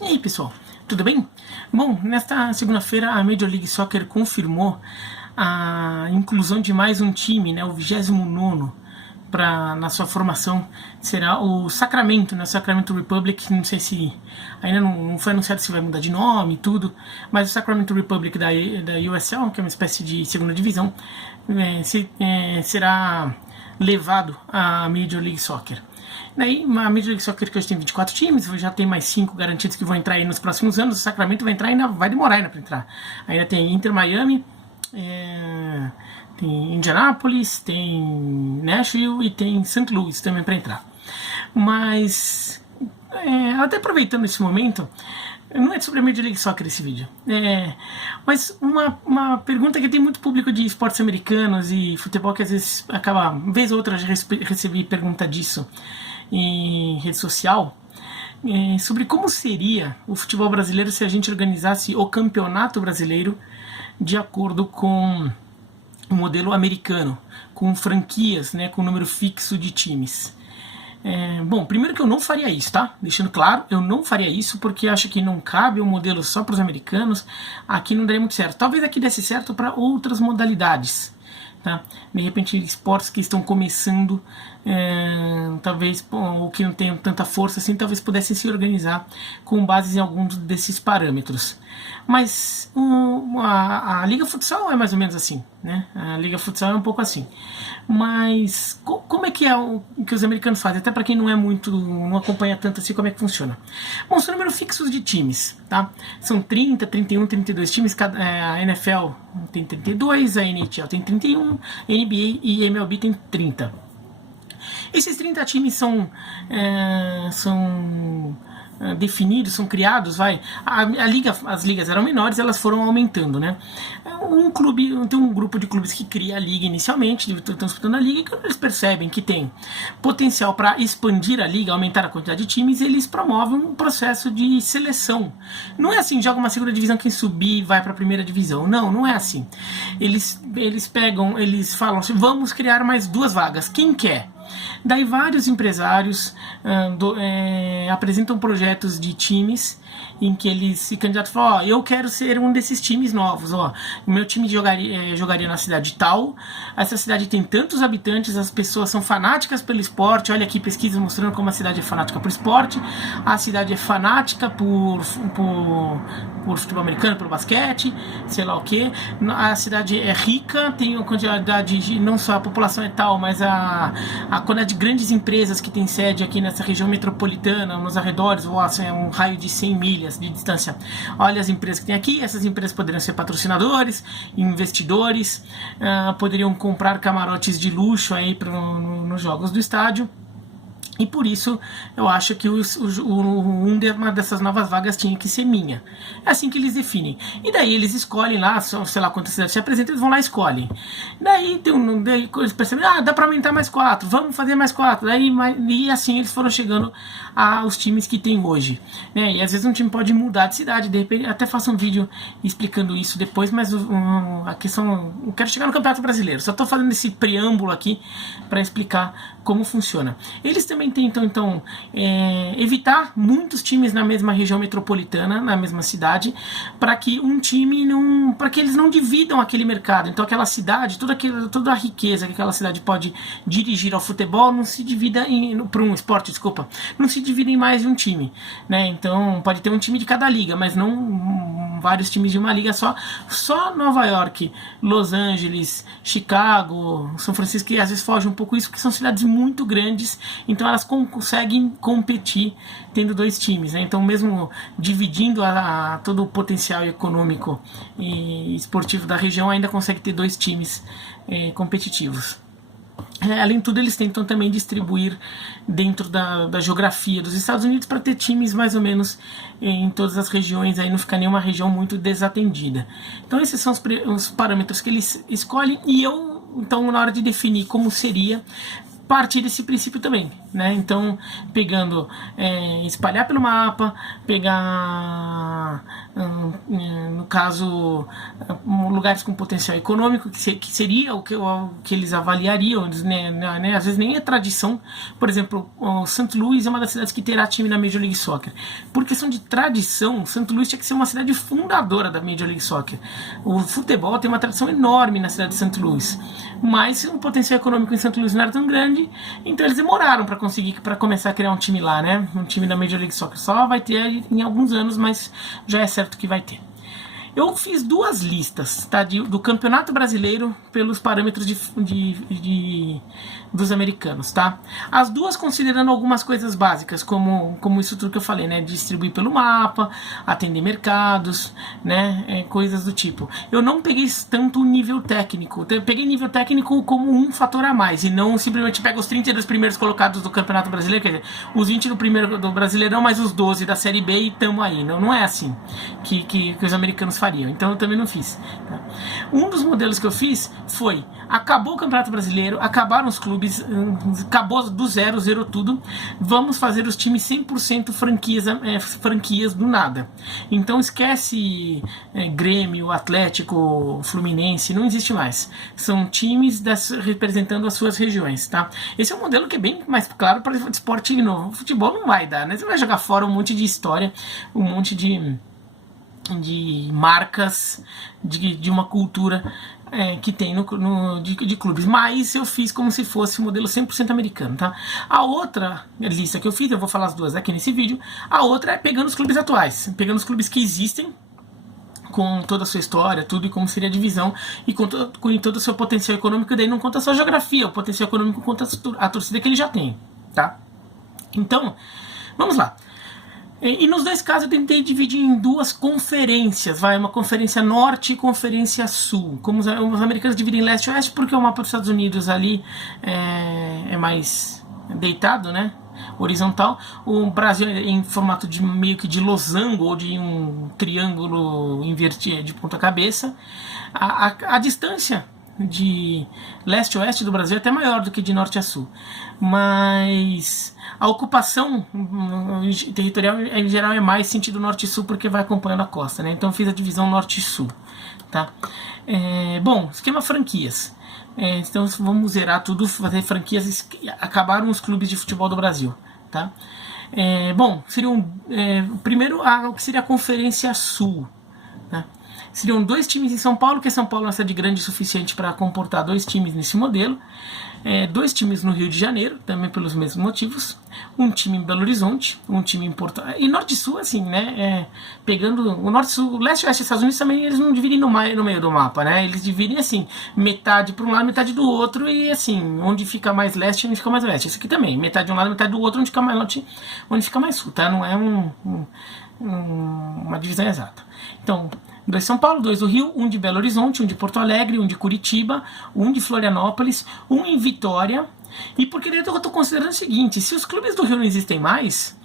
E aí, pessoal, tudo bem? Bom, nesta segunda-feira a Major League Soccer confirmou a inclusão de mais um time, né, o 29º, na sua formação. Será o Sacramento, né, Sacramento Republic. Não sei se ainda não foi anunciado se vai mudar de nome e tudo, mas o Sacramento Republic da USL, que é uma espécie de segunda divisão, será levado à Major League Soccer. Daí, a Major League Soccer que hoje tem 24 times, já tem mais 5 garantidos que vão entrar aí nos próximos anos. O Sacramento vai entrar, ainda vai demorar ainda para entrar. Ainda tem Inter Miami, tem Indianapolis, tem Nashville e tem St. Louis também para entrar. Mas, até aproveitando esse momento, não é sobre a Major League Soccer esse vídeo, mas uma pergunta que tem muito público de esportes americanos e futebol que às vezes acaba, vez ou outra já recebi pergunta disso em rede social, sobre como seria o futebol brasileiro se a gente organizasse o campeonato brasileiro de acordo com o modelo americano, com franquias, né, com número fixo de times. Bom, primeiro que eu não faria isso, tá? Deixando claro, eu não faria isso porque acho que não cabe um modelo só para os americanos. Aqui não daria muito certo. Talvez aqui desse certo para outras modalidades, tá? De repente, esportes que estão começando, talvez, ou que não tenham tanta força assim, talvez pudessem se organizar com base em alguns desses parâmetros. Mas a Liga Futsal é mais ou menos assim, né? A Liga Futsal é um pouco assim. Mas como é que o que os americanos fazem? Até para quem não acompanha tanto assim, como é que funciona. Bom, são números fixos de times, tá? São 30, 31, 32 times. A NFL tem 32, a NHL tem 31, a NBA e a MLB tem 30. Esses 30 times são definidos, são criados, as ligas eram menores, elas foram aumentando, né? Tem um grupo de clubes que cria a liga inicialmente, estão disputando a liga, e quando eles percebem que tem potencial para expandir a liga, aumentar a quantidade de times, eles promovem um processo de seleção. Não é assim, joga uma segunda divisão, quem subir vai para a primeira divisão. Não é assim. Eles falam assim, vamos criar mais 2 vagas, quem quer? Daí vários empresários apresentam projetos de times em que eles se candidatam e falam, eu quero ser um desses times novos, o meu time jogaria na cidade tal, essa cidade tem tantos habitantes, as pessoas são fanáticas pelo esporte, olha aqui pesquisas mostrando como a cidade é fanática por esporte, a cidade é fanática por futebol americano, pelo basquete, sei lá o que, a cidade é rica, tem uma quantidade de, não só a população é tal, mas a quantidade de grandes empresas que tem sede aqui nessa região metropolitana, nos arredores, é um raio de 100 milhas de distância. Olha as empresas que tem aqui, essas empresas poderiam ser patrocinadores, investidores, poderiam comprar camarotes de luxo aí nos jogos do estádio. E por isso eu acho que uma dessas novas vagas tinha que ser minha. É assim que eles definem. E daí eles escolhem lá, sei lá quantas cidades se apresentam, eles vão lá e escolhem. Daí eles percebem, dá para aumentar mais 4, vamos fazer mais 4. E assim eles foram chegando aos times que tem hoje, né? E às vezes um time pode mudar de cidade, de repente, até faço um vídeo explicando isso depois, mas a questão, eu quero chegar no Campeonato Brasileiro, só estou fazendo esse preâmbulo aqui para explicar como funciona. Eles também tentam, então, evitar muitos times na mesma região metropolitana, na mesma cidade, para que para que eles não dividam aquele mercado. Então aquela cidade, toda a riqueza que aquela cidade pode dirigir ao futebol não se divida para um esporte, não se divide em mais de um time, né? Então pode ter um time de cada liga, mas não vários times de uma liga só. Só Nova York, Los Angeles, Chicago, São Francisco, que às vezes foge um pouco isso, porque são cidades muito grandes, então elas conseguem competir tendo 2 times, né? Então mesmo dividindo todo o potencial econômico e esportivo da região, ainda consegue ter 2 times competitivos. Além de tudo, eles tentam também distribuir dentro da geografia dos Estados Unidos para ter times mais ou menos em todas as regiões, aí não ficar nenhuma região muito desatendida. Então esses são os parâmetros que eles escolhem, e eu, então, na hora de definir como seria, partir desse princípio também, né? Então, pegando, espalhar pelo mapa, pegar, no caso, lugares com potencial econômico, que seria o que eles avaliariam, né? Às vezes nem é tradição. Por exemplo, o St. Louis é uma das cidades que terá time na Major League Soccer. Por questão de tradição, St. Louis tinha que ser uma cidade fundadora da Major League Soccer. O futebol tem uma tradição enorme na cidade de St. Louis, mas o potencial econômico em St. Louis não era tão grande, então eles demoraram para começar a criar um time lá, né? Um time da Major League Soccer. Só vai ter em alguns anos, mas já é certo que vai ter. Eu fiz 2 listas, tá, do Campeonato Brasileiro pelos parâmetros dos americanos, tá? As 2 considerando algumas coisas básicas, como isso tudo que eu falei, né? Distribuir pelo mapa, atender mercados, né? Coisas do tipo. Eu não peguei tanto o nível técnico. Eu peguei nível técnico como um fator a mais, e não simplesmente pego os 32 primeiros colocados do Campeonato Brasileiro, quer dizer, os 20 do primeiro do Brasileirão, mais os 12 da Série B e tamo aí. Não é assim que os americanos fariam. Então eu também não fiz. Tá? Um dos modelos que eu fiz foi: acabou o Campeonato Brasileiro, acabaram os clubes, acabou do zero, zerou tudo. Vamos fazer os times 100% franquias do nada. Então esquece Grêmio, Atlético, Fluminense, não existe mais. São times representando as suas regiões, tá? Esse é um modelo que é bem mais claro para o esporte novo. O futebol não vai dar, né? Você vai jogar fora um monte de história, um monte de marcas, de uma cultura que tem de clubes, mas eu fiz como se fosse um modelo 100% americano, tá? A outra lista que eu fiz, eu vou falar as 2 aqui nesse vídeo, a outra é pegando os clubes atuais, pegando os clubes que existem, com toda a sua história, tudo, e como seria a divisão, e com todo o seu potencial econômico, e daí não conta só a geografia, o potencial econômico conta a torcida que ele já tem, tá? Então, vamos lá. E nos 2 casos eu tentei dividir em 2 conferências, uma conferência norte e conferência sul. Como os americanos dividem em leste e oeste, porque o mapa dos Estados Unidos ali é mais deitado, né? Horizontal. O Brasil é em formato de meio que de losango, ou de um triângulo invertido de ponta cabeça. A distância de leste a oeste do Brasil é até maior do que de norte a sul, mas a ocupação territorial em geral é mais sentido norte e sul, porque vai acompanhando a costa, né? Então eu fiz a divisão norte e sul, tá? Bom, esquema franquias. Então vamos zerar tudo, fazer franquias. Acabaram os clubes de futebol do Brasil, tá? Bom, seriam primeiro o que seria a Conferência Sul, tá? Seriam 2 times em São Paulo, que São Paulo é uma cidade grande o suficiente para comportar 2 times nesse modelo. 2 times no Rio de Janeiro, também pelos mesmos motivos. Um time em Belo Horizonte, um time em Porto... E Norte e Sul, assim, né? Pegando o Norte e Sul, o Leste e Oeste dos Estados Unidos também, eles não dividem no meio do mapa, né? Eles dividem, assim, metade para um lado, metade do outro, e assim, onde fica mais leste, onde fica mais oeste. Esse aqui também, metade de um lado, metade do outro, onde fica mais norte, onde fica mais sul, tá? Não é uma divisão exata. Então, 2 São Paulo, 2 do Rio, 1 de Belo Horizonte, 1 de Porto Alegre, 1 de Curitiba, 1 de Florianópolis, 1 em Vitória. E porque daí eu estou considerando o seguinte: se os clubes do Rio não existem mais,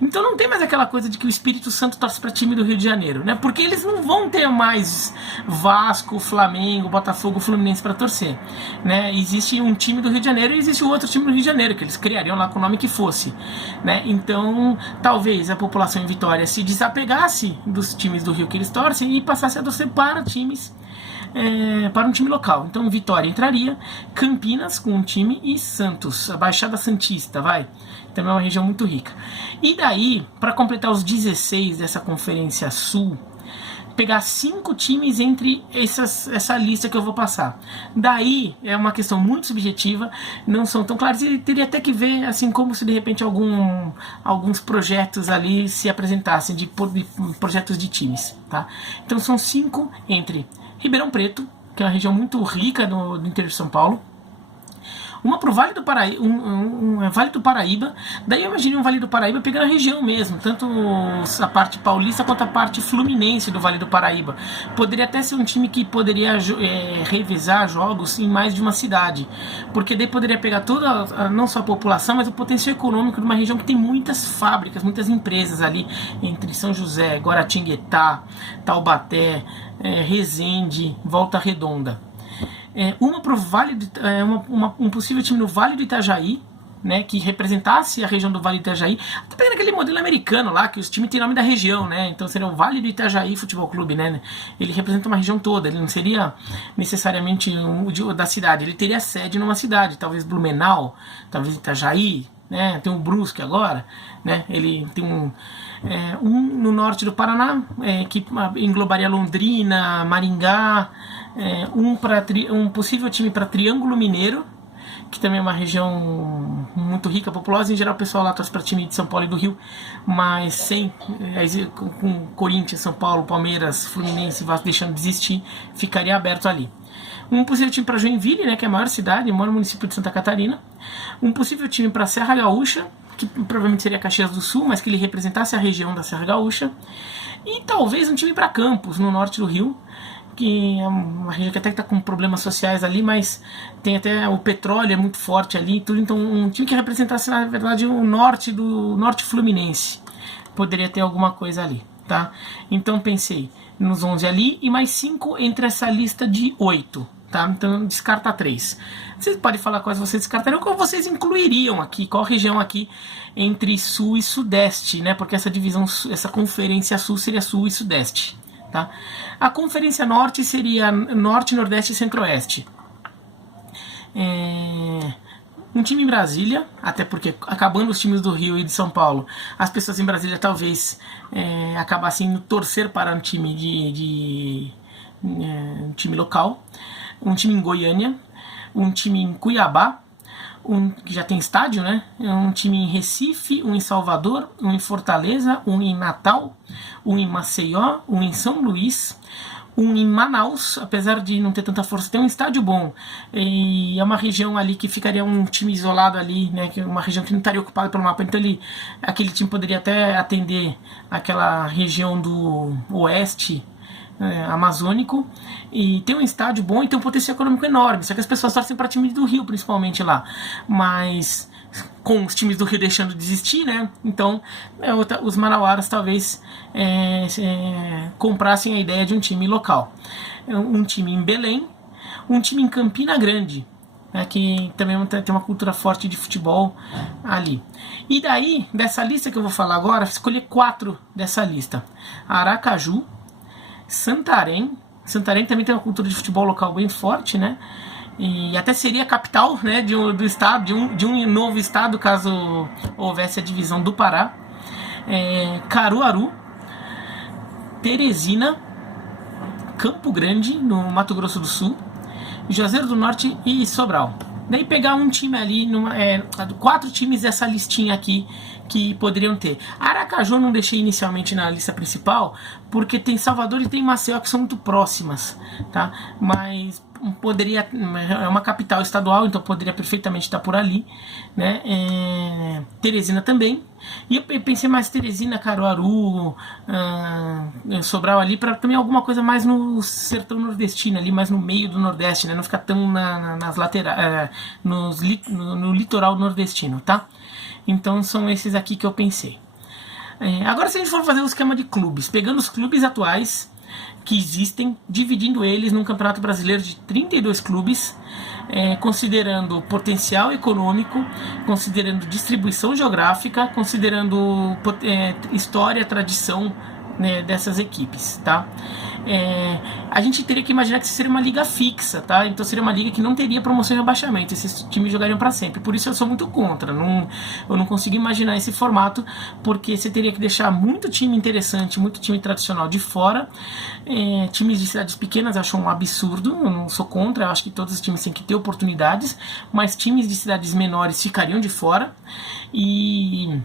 então não tem mais aquela coisa de que o Espírito Santo torce para time do Rio de Janeiro, né? Porque eles não vão ter mais Vasco, Flamengo, Botafogo, Fluminense para torcer, né? Existe um time do Rio de Janeiro e existe o outro time do Rio de Janeiro, que eles criariam lá com o nome que fosse, né? Então, talvez a população em Vitória se desapegasse dos times do Rio que eles torcem e passasse a torcer para times, para um time local. Então Vitória entraria, Campinas com um time, e Santos, a Baixada Santista, também é uma região muito rica. E daí, para completar os 16 dessa Conferência Sul, pegar 5 times entre essa lista que eu vou passar. Daí é uma questão muito subjetiva, não são tão claros, e teria até que ver, assim, como se de repente alguns projetos ali se apresentassem, de projetos de times, tá? Então são 5 entre Ribeirão Preto, que é uma região muito rica no interior de São Paulo, uma para o Vale do Paraíba, Vale do Paraíba. Daí eu imaginei um Vale do Paraíba pegando a região mesmo, tanto a parte paulista quanto a parte fluminense do Vale do Paraíba. Poderia até ser um time que poderia revezar jogos em mais de uma cidade, porque daí poderia pegar toda, não só a população, mas o potencial econômico de uma região que tem muitas fábricas, muitas empresas ali, entre São José, Guaratinguetá, Taubaté, Resende, Volta Redonda. uma pro Vale um possível time no Vale do Itajaí, né, que representasse a região do Vale do Itajaí, até pegando aquele modelo americano lá, que os times têm nome da região, né, então seria o Vale do Itajaí Futebol Clube, né, ele representa uma região toda, ele não seria necessariamente da cidade, ele teria sede numa cidade, talvez Blumenau, talvez Itajaí, né, tem o Brusque agora, né, ele tem um no norte do Paraná, que englobaria Londrina, Maringá, um possível time para Triângulo Mineiro, que também é uma região muito rica, populosa. Em geral o pessoal lá torce para time de São Paulo e do Rio, mas sem com Corinthians, São Paulo, Palmeiras, Fluminense, Vasco deixando de existir, ficaria aberto ali. Um possível time para Joinville, né, que é a maior cidade, o maior município de Santa Catarina. Um possível time para Serra Gaúcha, que provavelmente seria Caxias do Sul, mas que ele representasse a região da Serra Gaúcha. E talvez um time para Campos, no norte do Rio, que é uma região que até está com problemas sociais ali, mas tem até o petróleo é muito forte ali e tudo, então um time que representasse na verdade o norte do norte fluminense poderia ter alguma coisa ali, tá? Então pensei nos 11 ali e mais 5 entre essa lista de 8, tá? Então descarta 3. Vocês podem falar quais vocês descartariam, qual vocês incluiriam aqui, qual região aqui entre sul e sudeste, né? Porque essa divisão, essa conferência sul seria sul e sudeste. Tá? A Conferência Norte seria Norte, Nordeste e Centro-Oeste. Um time em Brasília, até porque acabando os times do Rio e de São Paulo, as pessoas em Brasília talvez acabassem torcer para um time um time local. Um time em Goiânia, um time em Cuiabá, que já tem estádio, né? Um time em Recife, um em Salvador, um em Fortaleza, um em Natal, um em Maceió, um em São Luís, um em Manaus, apesar de não ter tanta força, tem um estádio bom, e é uma região ali que ficaria um time isolado ali, né? Que é uma região que não estaria ocupada pelo mapa, então aquele time poderia até atender aquela região do oeste amazônico, e tem um estádio bom e tem um potencial econômico enorme, só que as pessoas torcem para time do Rio principalmente lá, mas com os times do Rio deixando de existir, né, então os manauaras talvez comprassem a ideia de um time local, um time em Belém, um time em Campina Grande, né, que também tem uma cultura forte de futebol ali. E daí, dessa lista que eu vou falar agora, escolher 4 dessa lista: Aracaju, Santarém também tem uma cultura de futebol local bem forte, né? E até seria a capital, né, do estado, de um novo estado, caso houvesse a divisão do Pará. Caruaru, Teresina, Campo Grande, no Mato Grosso do Sul, Juazeiro do Norte e Sobral. Daí pegar um time ali, 4 times dessa listinha aqui que poderiam ter. Aracaju eu não deixei inicialmente na lista principal, porque tem Salvador e tem Maceió que são muito próximas, tá? Mas poderia, é uma capital estadual, então poderia perfeitamente estar por ali, né? Teresina também. E eu pensei mais Teresina, Caruaru, Sobral ali, para também alguma coisa mais no sertão nordestino, ali mais no meio do Nordeste, né? Não ficar tão nas laterais, no litoral nordestino, tá? Então são esses aqui que eu pensei. Agora, se a gente for fazer o esquema de clubes, pegando os clubes atuais que existem, dividindo eles num campeonato brasileiro de 32 clubes, considerando potencial econômico, considerando distribuição geográfica, considerando história, tradição, né, dessas equipes, tá? A gente teria que imaginar que isso seria uma liga fixa, tá? Então seria uma liga que não teria promoção e rebaixamento, esses times jogariam para sempre. Por isso eu sou muito contra, eu não consigo imaginar esse formato, porque você teria que deixar muito time interessante, muito time tradicional de fora. Times de cidades pequenas eu acho um absurdo, eu não sou contra, eu acho que todos os times têm que ter oportunidades, mas times de cidades menores ficariam de fora, e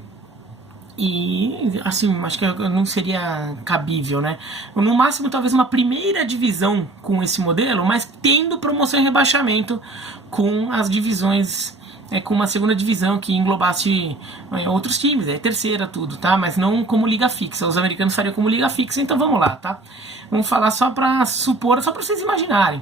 assim, acho que não seria cabível, né? No máximo, talvez uma primeira divisão com esse modelo, mas tendo promoção e rebaixamento com as divisões, com uma segunda divisão que englobasse outros times, terceira, tudo, tá? Mas não como liga fixa. Os americanos fariam como liga fixa, então vamos lá, tá? Vamos falar só para supor, só para vocês imaginarem.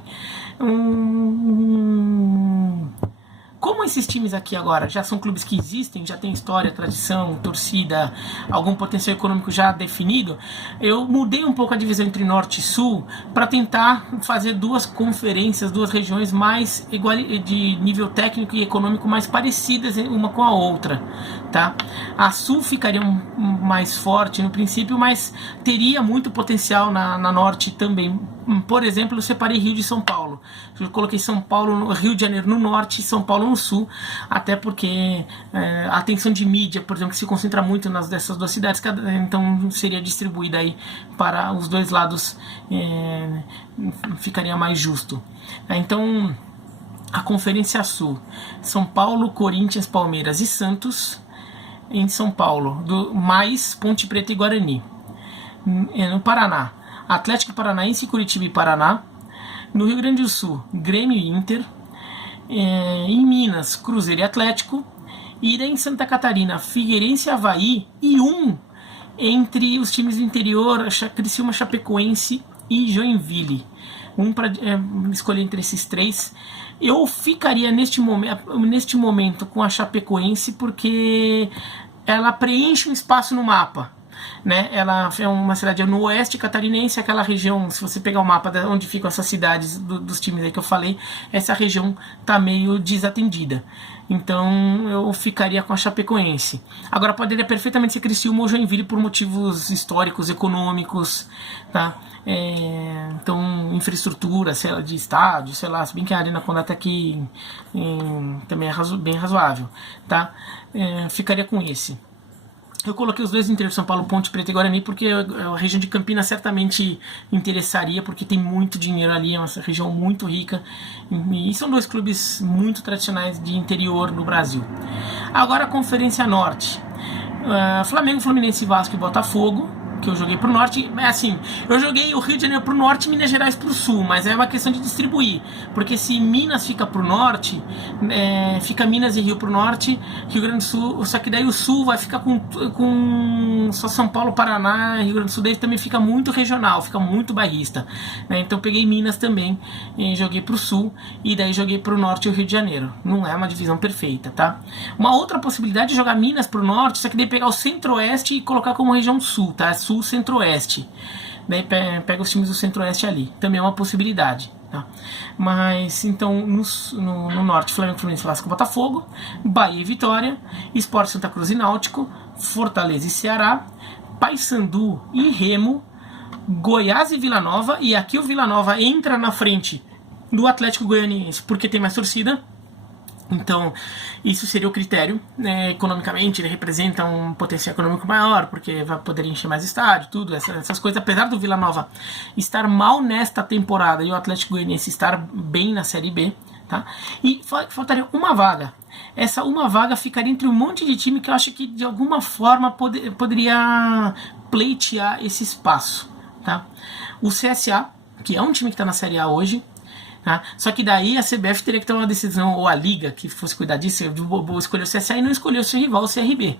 Como esses times aqui agora já são clubes que existem, já tem história, tradição, torcida, algum potencial econômico já definido, eu mudei um pouco a divisão entre Norte e Sul para tentar fazer duas conferências, duas regiões mais de nível técnico e econômico mais parecidas uma com a outra, tá? A Sul ficaria mais forte no princípio, mas teria muito potencial na Norte também. Por exemplo, eu separei Rio de São Paulo. Eu coloquei São Paulo, Rio de Janeiro no norte e São Paulo no sul, até porque a atenção de mídia, por exemplo, que se concentra muito dessas duas cidades, então seria distribuída aí para os dois lados, ficaria mais justo. Então, a Conferência Sul, São Paulo, Corinthians, Palmeiras e Santos. Em São Paulo, mais Ponte Preta e Guarani. No Paraná, Atlético Paranaense, Curitiba e Paraná. No Rio Grande do Sul, Grêmio e Inter. Em Minas, Cruzeiro e Atlético. E em Santa Catarina, Figueirense e Avaí. E entre os times do interior, Criciúma, Chapecoense e Joinville. Para escolher entre esses três. Eu ficaria neste momento com a Chapecoense porque ela preenche um espaço no mapa, né? Ela é uma cidade no oeste catarinense, aquela região, se você pegar o mapa de onde ficam essas cidades dos times aí que eu falei, essa região tá meio desatendida. Então eu ficaria com a Chapecoense. Agora poderia perfeitamente ser Criciúma ou Joinville por motivos históricos, econômicos, tá? Então, infraestrutura, sei lá, de estádio, sei lá, se bem que a Arena Condá até aqui também é bem razoável, tá? Ficaria com esse. Eu coloquei os dois inteiros, São Paulo, Ponte Preta e Guarani, porque a região de Campinas certamente interessaria, porque tem muito dinheiro ali, é uma região muito rica, e são dois clubes muito tradicionais de interior no Brasil. Agora a Conferência Norte, Flamengo, Fluminense, Vasco e Botafogo, que eu joguei pro norte, assim, eu joguei o Rio de Janeiro pro norte e Minas Gerais pro sul, mas é uma questão de distribuir, porque se Minas fica pro norte, fica Minas e Rio pro norte, Rio Grande do Sul, só que daí o sul vai ficar com só São Paulo, Paraná, Rio Grande do Sul, daí também fica muito regional, fica muito bairrista, né? Então peguei Minas também, joguei pro sul, e daí joguei pro norte e o Rio de Janeiro. Não é uma divisão perfeita, tá? Uma outra possibilidade é jogar Minas pro norte, só que daí pegar o centro-oeste e colocar como região sul, tá? Sul, centro-oeste, daí pega os times do centro-oeste ali, também é uma possibilidade, tá? Mas então no norte, Flamengo, Fluminense, Vasco, Botafogo, Bahia e Vitória, Sport, Santa Cruz e Náutico, Fortaleza e Ceará, Paysandu e Remo, Goiás e Vila Nova, e aqui o Vila Nova entra na frente do Atlético Goianiense porque tem mais torcida. Então, isso seria o critério, né? Economicamente, ele representa um potencial econômico maior, porque vai poder encher mais estádio, tudo, essas coisas. Apesar do Vila Nova estar mal nesta temporada e o Atlético Goianiense estar bem na Série B, tá? E faltaria uma vaga. Essa uma vaga ficaria entre um monte de time que eu acho que de alguma forma poderia pleitear esse espaço, tá? O CSA, que é um time que está na Série A hoje, tá? Só que daí a CBF teria que tomar uma decisão, ou a Liga que fosse cuidar disso, eu vou escolher o CSA e não escolher o seu rival, o CRB,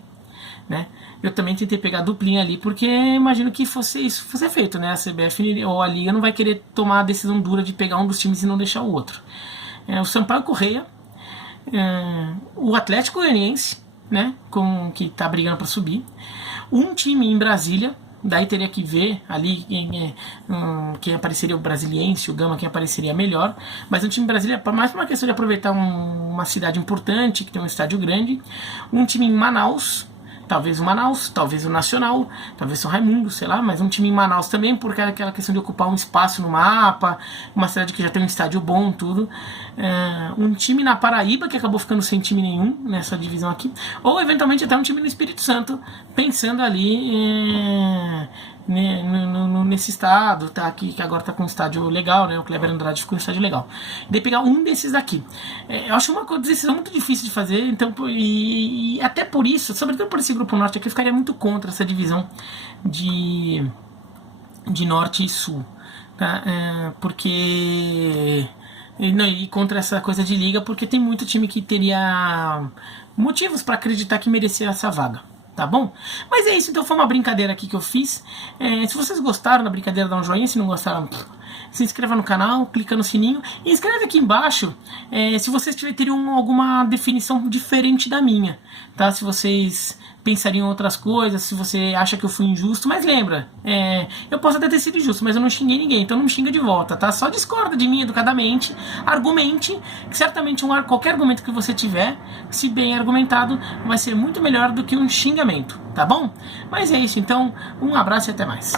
né? Eu também tentei pegar a duplinha ali, porque imagino que isso fosse feito, né? A CBF ou a Liga não vai querer tomar a decisão dura de pegar um dos times e não deixar o outro. O Sampaio Correia, o Atlético Goianiense, né? Que está brigando para subir, um time em Brasília. Daí teria que ver ali quem apareceria, o Brasiliense, o Gama, quem apareceria melhor. Mas um time em Brasília, mais por uma questão de aproveitar uma cidade importante, que tem um estádio grande. Um time em Manaus, talvez o Nacional, talvez o Raimundo, sei lá. Mas um time em Manaus também, porque é aquela questão de ocupar um espaço no mapa, uma cidade que já tem um estádio bom, tudo. Um time na Paraíba, que acabou ficando sem time nenhum nessa divisão aqui. Ou, eventualmente, até um time no Espírito Santo, pensando ali nesse estado, tá? Que agora está com um estádio legal, né? O Kleber Andrade ficou com um estádio legal. Daí pegar um desses daqui. Eu acho uma decisão muito difícil de fazer, então, e até por isso, sobretudo por esse grupo norte aqui, eu ficaria muito contra essa divisão de norte e sul, tá? Porque... E contra essa coisa de liga, porque tem muito time que teria motivos para acreditar que merecia essa vaga, tá bom? Mas é isso, então foi uma brincadeira aqui que eu fiz. Se vocês gostaram da brincadeira, dá um joinha, se não gostaram, se inscreva no canal, clica no sininho e escreve aqui embaixo se vocês teriam alguma definição diferente da minha, tá? Se vocês pensariam em outras coisas, se você acha que eu fui injusto, mas lembra, eu posso até ter sido injusto, mas eu não xinguei ninguém, então não me xinga de volta, tá? Só discorda de mim educadamente, argumente, que certamente qualquer argumento que você tiver, se bem argumentado, vai ser muito melhor do que um xingamento, tá bom? Mas é isso, então, um abraço e até mais.